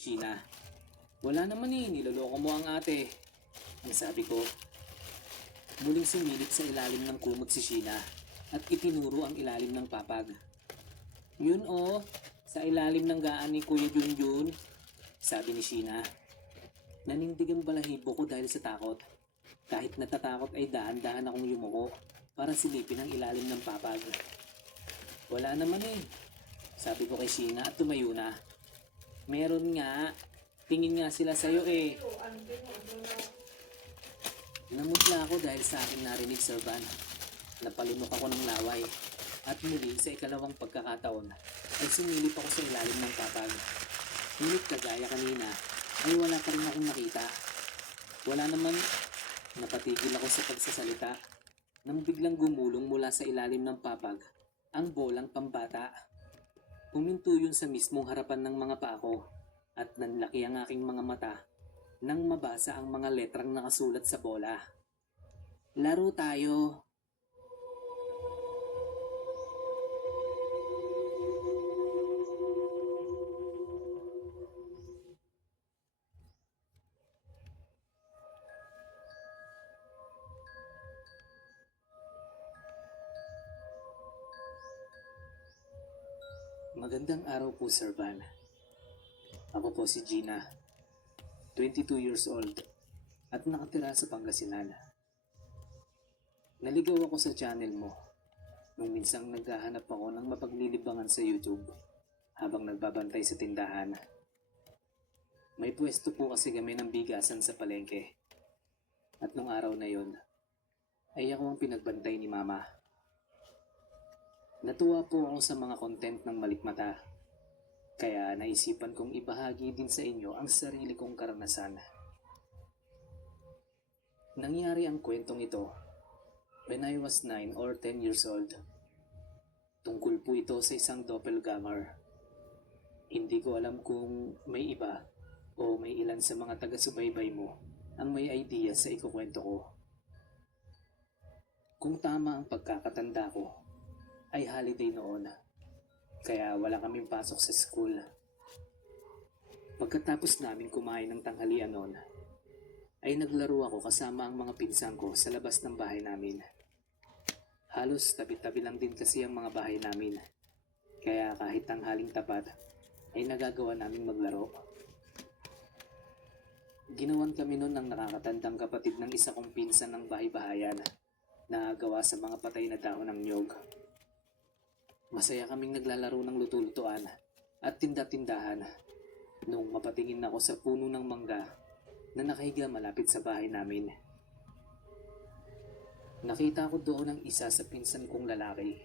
Sheena, wala naman niloloko mo ang ate. Ang sabi ko. Muling sumilip sa ilalim ng kumot si Sheena at itinuro ang ilalim ng papag. Yun sa ilalim ng gaan ni Kuya Junjun, sabi ni Sheena. Nanindig ang balahibo ko dahil sa takot. Kahit natatakot ay dahan-dahan akong yumuko para silipin ang ilalim ng papag. Wala naman sabi ko kay Sheena at tumayo na. Meron nga, tingin nga sila sa'yo Namutla ako dahil sa aking narinig, Sir Van. Napalimok ako ng laway at muli sa ikalawang pagkakataon ay sumilip ako sa ilalim ng papag. Ngunit kagaya kanina ay wala pa rin akong nakita. Wala naman. Napatigil ako sa pagsasalita nang biglang gumulong mula sa ilalim ng papag ang bolang pambata. Huminto yun sa mismong harapan ng mga paa ko at nanlaki ang aking mga mata nang mabasa ang mga letrang nakasulat sa bola. Laro tayo. Magandang araw po, Sir Van. Ako po si Gina, 22 years old at nakatira sa Pangasinan. Naligaw ako sa channel mo nung minsang naghahanap ako ng mapaglilibangan sa YouTube habang nagbabantay sa tindahan. May pwesto po kasi kami ng bigasan sa palengke at nung araw na yon ay ako ang pinagbantay ni Mama. Natuwa po ako sa mga content ng Malikmata, kaya naisipan kong ibahagi din sa inyo ang sarili kong karanasan. Nangyari ang kwentong ito when I was 9 or 10 years old. Tungkol po ito sa isang doppelganger. Hindi ko alam kung may iba o may ilan sa mga taga-subaybay mo ang may idea sa ikukwento ko. Kung tama ang pagkakatanda ko, ay holiday noon, kaya wala kaming pasok sa school. Pagkatapos namin kumain ng tanghalian noon, ay naglaro ako kasama ang mga pinsan ko sa labas ng bahay namin. Halos tabi-tabi lang din kasi ang mga bahay namin, kaya kahit tanghaling tapat, ay nagagawa naming maglaro. Ginawan kami noon ng nakakatandang kapatid ng isa kong pinsan ng bahay-bahayan na gawa sa mga patay na dahon ng nyog. Masaya kaming naglalaro ng luto-lutuan at tinda-tindahan nung mapatingin ako sa puno ng mangga na nakahiga malapit sa bahay namin. Nakita ko doon ang isa sa pinsan kong lalaki